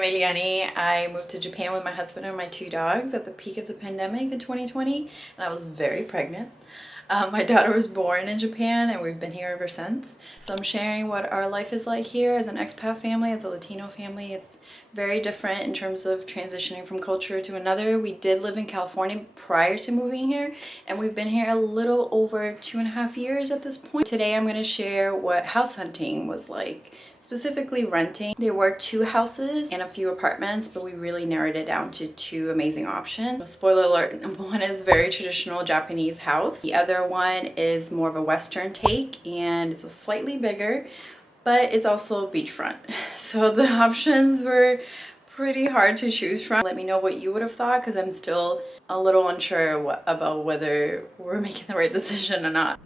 I'm Eliani. I moved to Japan with my husband and my 2 dogs at the peak of the pandemic in 2020, and I was very pregnant. My daughter was born in Japan and we've been here ever since. So I'm sharing what our life is like here as an expat family, as a Latino family. It's very different in terms of transitioning from culture to another. We did live in California prior to moving here, and we've been here a little over 2.5 years at this point. Today I'm going to share what house hunting was like, specifically renting. There were 2 houses and a few apartments, but we really narrowed it down to 2 amazing options. Spoiler alert, one is very traditional Japanese house. The other one is more of a Western take, and it's a slightly bigger, but it's also beachfront. So the options were pretty hard to choose from. Let me know what you would have thought, because I'm still a little unsure about whether we're making the right decision or not.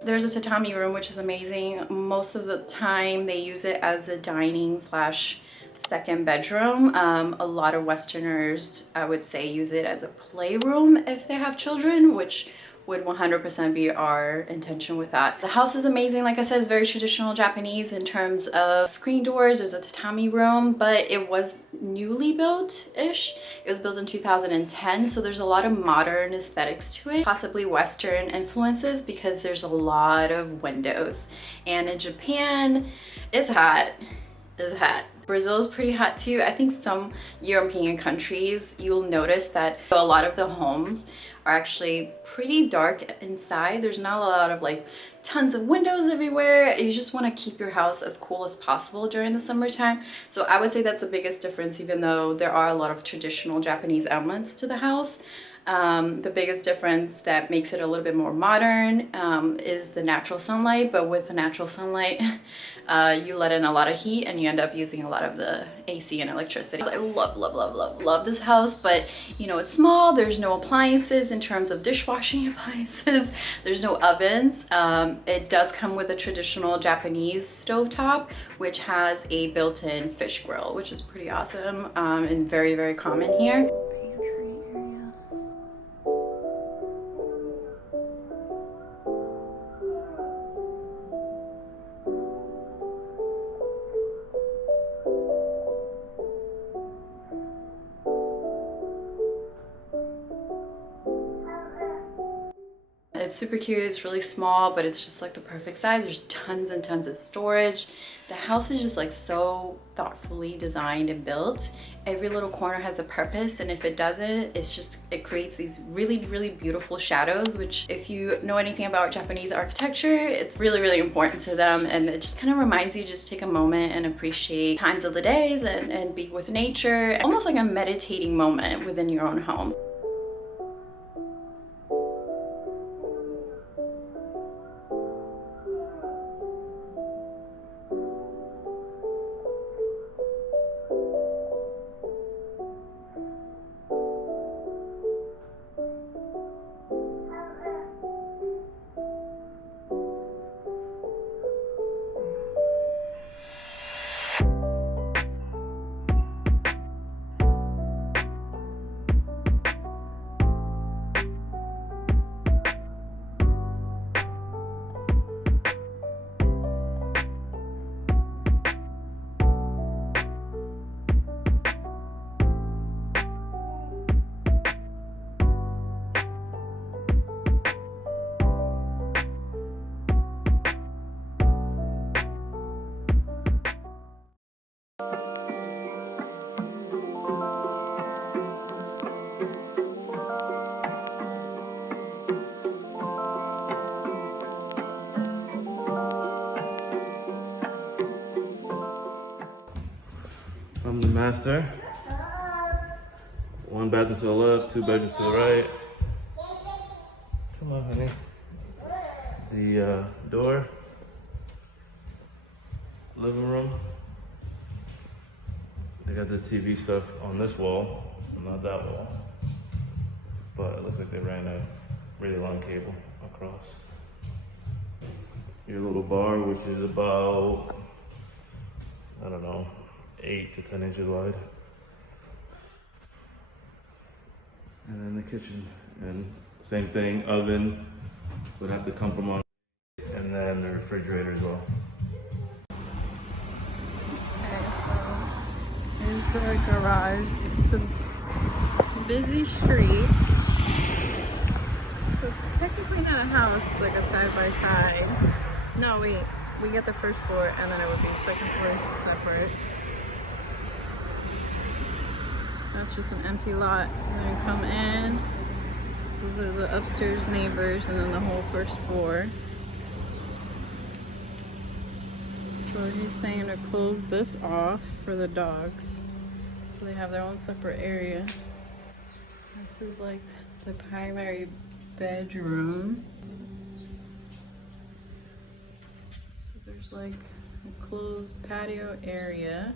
There's a tatami room, which is amazing. Most of the time they use it as a dining slash second bedroom. A lot of Westerners, I would say, use it as a playroom if they have children, which would 100% be our intention with that. The house is amazing. Like I said, it's very traditional Japanese in terms of screen doors. There's a tatami room, but it was newly built-ish. It was built in 2010, so there's a lot of modern aesthetics to it, possibly Western influences, because there's a lot of windows. And in Japan, it's hot. It's hot. Brazil is pretty hot too. I think some European countries, you'll notice that a lot of the homes are actually pretty dark inside. There's not a lot of like tons of windows everywhere. You just want to keep your house as cool as possible during the summertime. So I would say that's the biggest difference, even though there are a lot of traditional Japanese elements to the house. The biggest difference that makes it a little bit more modern is the natural sunlight, but with the natural sunlight, you let in a lot of heat and you end up using a lot of the AC and electricity. So I love this house, but you know, it's small. There's no appliances in terms of dishwashing appliances. There's no ovens. It does come with a traditional Japanese stovetop, which has a built-in fish grill, which is pretty awesome and very, very common here. It's super cute. It's really small, but it's just like the perfect size. There's tons and tons of storage. The house is just like so thoughtfully designed and built. Every little corner has a purpose, and if it doesn't, it creates these really, really beautiful shadows, which if you know anything about Japanese architecture, it's really, really important to them. And it just kind of reminds you to just take a moment and appreciate times of the days and be with nature, almost like a meditating moment within your own home. I'm the master. One bathroom to the left, two bedrooms to the right. Come on, honey. The door, living room. They got the TV stuff on this wall, not that wall. But it looks like they ran a really long cable across. Your little bar, which is about, I don't know, 8 to 10 inches wide. And then the kitchen, and same thing, oven would have to come from on, and then the refrigerator as well. Okay, so here's the garage. It's a busy street. So it's technically not a house, it's like a side-by-side. No, we get the first floor and then it would be second floor separate. That's just an empty lot. So then you come in. Those are the upstairs neighbors and then the whole first floor. So he's saying to close this off for the dogs. So they have their own separate area. This is like the primary bedroom. So there's like a closed patio area.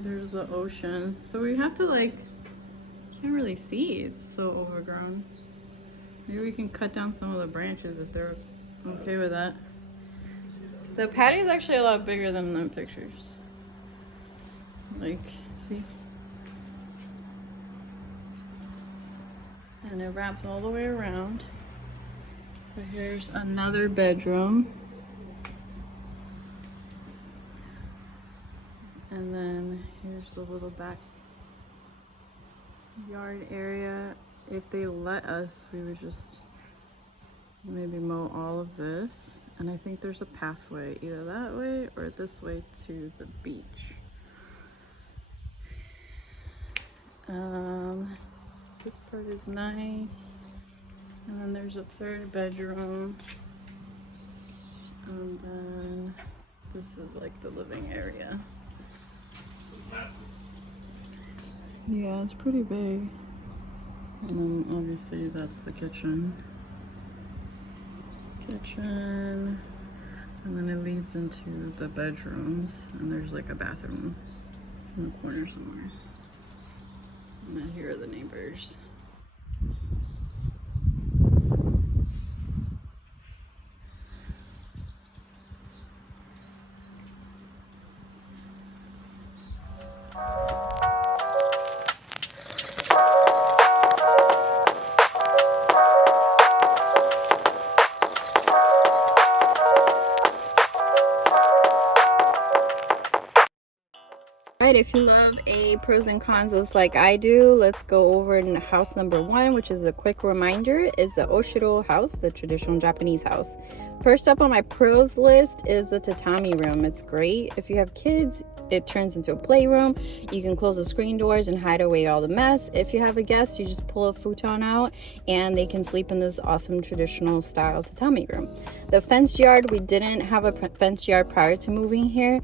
There's the ocean. So we have to like, can't really see, it's so overgrown. Maybe we can cut down some of the branches if they're okay with that. The patio is actually a lot bigger than the pictures. Like, see? And it wraps all the way around. So here's another bedroom. And then here's the little back yard area. If they let us, we would just maybe mow all of this. And I think there's a pathway either that way or this way to the beach. This part is nice. And then there's a third bedroom. And then this is like the living area. Yeah, it's pretty big. And then obviously that's the kitchen. And then it leads into the bedrooms, and there's like a bathroom in the corner somewhere. And then here are the neighbors. If you love a pros and cons list like I do, let's go over in house number 1, which is a quick reminder, is the Oshiro house, the traditional Japanese house. First up on my pros list is the tatami room. It's great. If you have kids, it turns into a playroom. You can close the screen doors and hide away all the mess. If you have a guest, you just pull a futon out and they can sleep in this awesome traditional style tatami room. The fenced yard, we didn't have a fenced yard prior to moving here,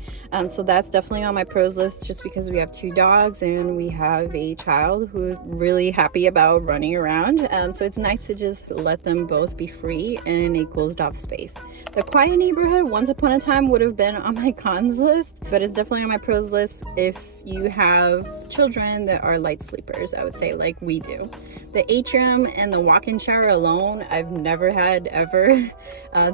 so that's definitely on my pros list just because we have 2 dogs and we have a child who's really happy about running around. So it's nice to just let them both be free in a closed off space. The quiet neighborhood, once upon a time, would have been on my cons list, but it's definitely on my pros list if you have children that are light sleepers, I would say, like we do. The atrium and the walk-in shower alone, I've never had ever.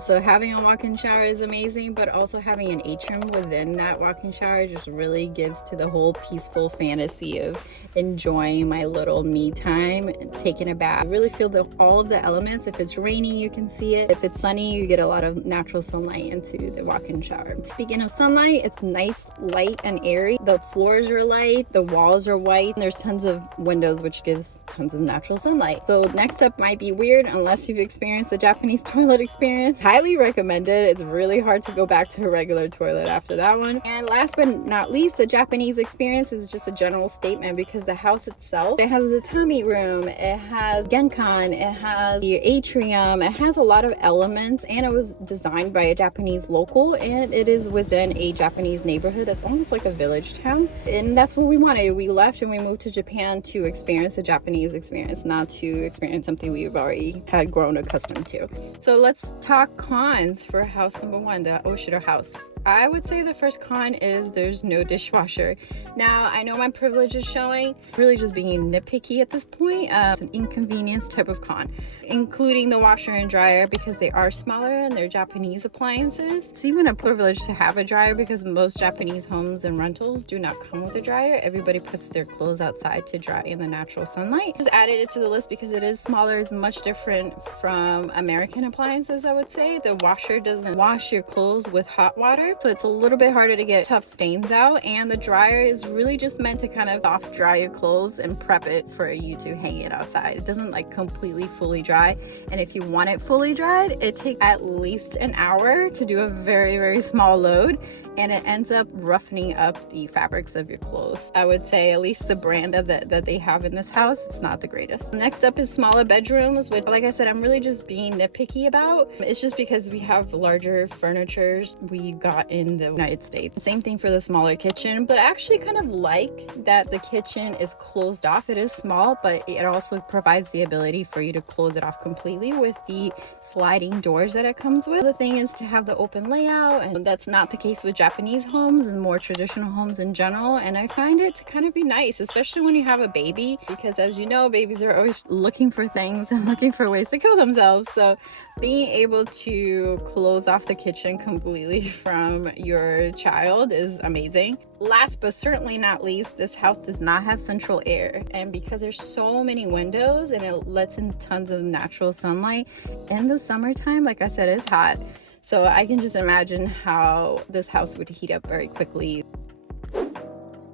So having a walk-in shower is amazing, but also having an atrium within that walk-in shower just really gives to the whole peaceful fantasy of enjoying my little me time and taking a bath. I really feel all of the elements. If it's raining, you can see it. If it's sunny, you get a lot of natural sunlight into the walk-in shower. Speaking of sunlight, it's nice, light, and airy. The floors are light, the walls are white, and there's tons of windows, which gives tons of natural sunlight. So next up might be weird unless you've experienced the Japanese toilet experience. Highly recommended. It's really hard to go back to a regular toilet after that one. And last but not least, the Japanese experience is just a general statement because the house itself, it has a tatami room, it has genkan, it has the atrium, it has a lot of elements, and it was designed by a Japanese local, and it is within a Japanese neighborhood that's owned almost like a village town. And that's what we wanted. We left and we moved to Japan to experience the Japanese experience, not to experience something we've already had grown accustomed to. So let's talk cons for house number one, the Oshiro house. I would say the first con is there's no dishwasher. Now, I know my privilege is showing, really just being nitpicky at this point. It's an inconvenience type of con, including the washer and dryer because they are smaller and they're Japanese appliances. It's even a privilege to have a dryer because most Japanese homes and rentals do not come with a dryer. Everybody puts their clothes outside to dry in the natural sunlight. Just added it to the list because it is smaller, is much different from American appliances, I would say. The washer doesn't wash your clothes with hot water, so it's a little bit harder to get tough stains out, and the dryer is really just meant to kind of soft dry your clothes and prep it for you to hang it outside. It doesn't like completely fully dry, and if you want it fully dried, it takes at least an hour to do a very, very small load, and it ends up roughening up the fabrics of your clothes. I would say at least the brand of that they have in this house, it's not the greatest. Next up is smaller bedrooms, which, like I said, I'm really just being nitpicky about. It's just because we have larger furnitures we got in the United States. Same thing for the smaller kitchen, but I actually kind of like that the kitchen is closed off. It is small, but it also provides the ability for you to close it off completely with the sliding doors that it comes with. The thing is to have the open layout, and that's not the case with Japanese homes and more traditional homes in general, and I find it to kind of be nice, especially when you have a baby, because as you know, babies are always looking for things and looking for ways to kill themselves. So being able to close off the kitchen completely from your child is amazing. Last but certainly not least, this house does not have central air, and because there's so many windows and it lets in tons of natural sunlight in the summertime, like I said, it's hot. So I can just imagine how this house would heat up very quickly.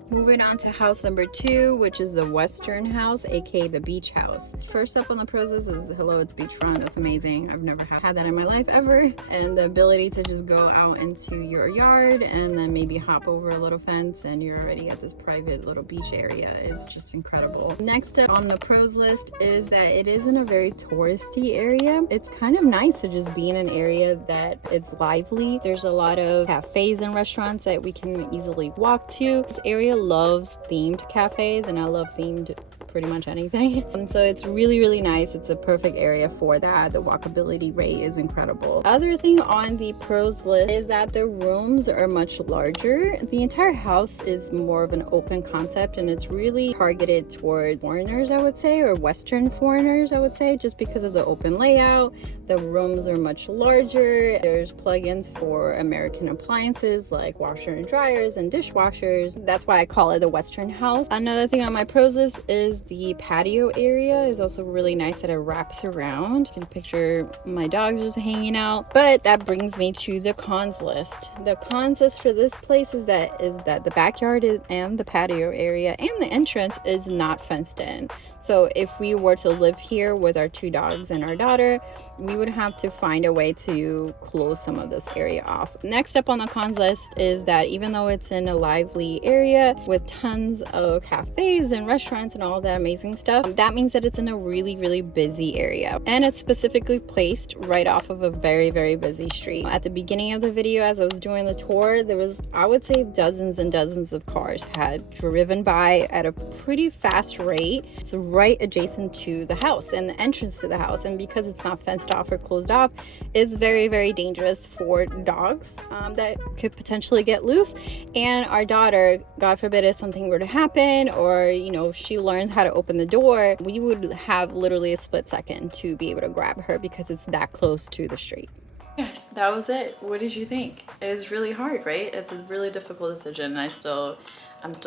Moving on to house number two, which is the Western house, aka the beach house. First up on the pros list is hello, it's beachfront. That's amazing. I've never had that in my life ever. And the ability to just go out into your yard and then maybe hop over a little fence and you're already at this private little beach area is just incredible. Next up on the pros list is that it is in a very touristy area. It's kind of nice to just be in an area that it's lively. There's a lot of cafes and restaurants that we can easily walk to. This area loves themed cafes, and I love themed pretty much anything. And so it's really, really nice. It's a perfect area for that. The walkability rate is incredible. Other thing on the pros list is that the rooms are much larger. The entire house is more of an open concept, and it's really targeted toward foreigners, I would say, or Western foreigners, I would say, just because of the open layout. The rooms are much larger. There's plugins for American appliances like washer and dryers and dishwashers. That's why I call it the Western house. Another thing on my pros list is the patio area is also really nice that it wraps around. You can picture my dogs just hanging out. But that brings me to the cons list. The cons list for this place is that the backyard and the patio area and the entrance is not fenced in. So if we were to live here with our two dogs and our daughter, we would have to find a way to close some of this area off. Next up on the cons list is that even though it's in a lively area with tons of cafes and restaurants and all that amazing stuff, that means that it's in a really, really busy area. And it's specifically placed right off of a very, very busy street. At the beginning of the video, as I was doing the tour, there was, I would say, dozens and dozens of cars had driven by at a pretty fast rate. It's right adjacent to the house and the entrance to the house, and because it's not fenced off or closed off, it's very, very dangerous for dogs that could potentially get loose. And our daughter, God forbid if something were to happen, or she learns how to open the door, we would have literally a split second to be able to grab her because it's that close to the street. Yes, that was it. What did you think? It was really hard, right? It's a really difficult decision, and I'm still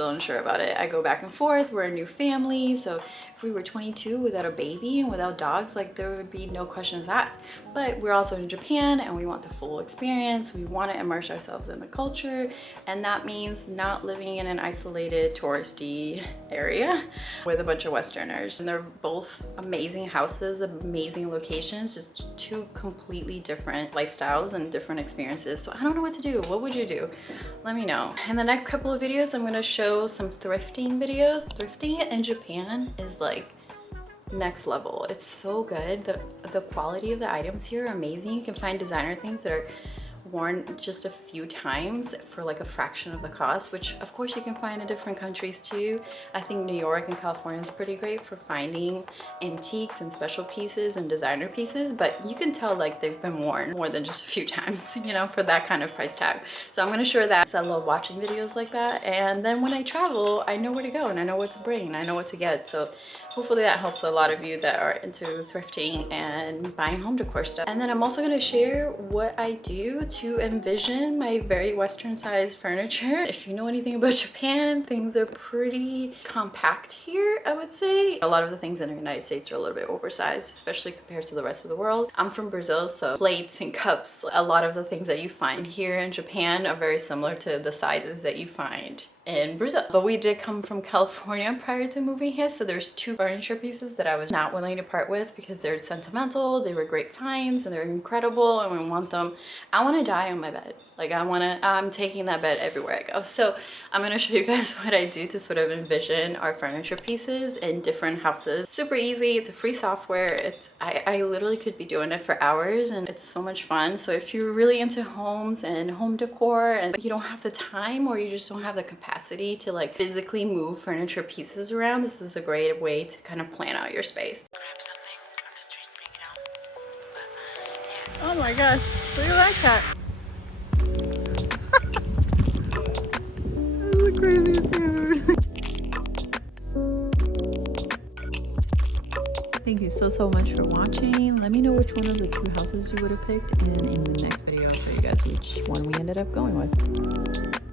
unsure about it. I go back and forth. We're a new family, so if we were 22 without a baby and without dogs, like there would be no questions asked. But we're also in Japan and we want the full experience. We want to immerse ourselves in the culture, and that means not living in an isolated touristy area with a bunch of Westerners. And they're both amazing houses, amazing locations, just two completely different lifestyles and different experiences. So I don't know what to do. What would you do? Let me know. In the next couple of videos, I'm going to show some thrifting videos. Thrifting in Japan is like next level. It's so good. The quality of the items here are amazing. You can find designer things that are worn just a few times for like a fraction of the cost, which of course you can find in different countries too. I think New York and California is pretty great for finding antiques and special pieces and designer pieces, but you can tell like they've been worn more than just a few times, you know, for that kind of price tag. So I'm gonna share that. I love watching videos like that, and then when I travel, I know where to go and I know what to bring and I know what to get. So hopefully that helps a lot of you that are into thrifting and buying home decor stuff. And then I'm also going to share what I do to envision my very Western sized furniture. If you know anything about Japan, things are pretty compact here, I would say. A lot of the things in the United States are a little bit oversized, especially compared to the rest of the world. I'm from Brazil, so plates and cups, a lot of the things that you find here in Japan are very similar to the sizes that you find in Brazil. But we did come from California prior to moving here, so there's two furniture pieces that I was not willing to part with because they're sentimental, they were great finds, and they're incredible, and we want them. I want to die on my bed. Like I'm taking that bed everywhere I go. So I'm gonna show you guys what I do to sort of envision our furniture pieces in different houses. Super easy, it's a free software. I literally could be doing it for hours and it's so much fun. So if you're really into homes and home decor and you don't have the time or you just don't have the capacity to like physically move furniture pieces around, this is a great way to kind of plan out your space. Oh my gosh, look at that cat. That's the craziest thing I've ever seen. Thank you so much for watching. Let me know which one of the two houses you would have picked, and in the next video I'll show you guys which one we ended up going with.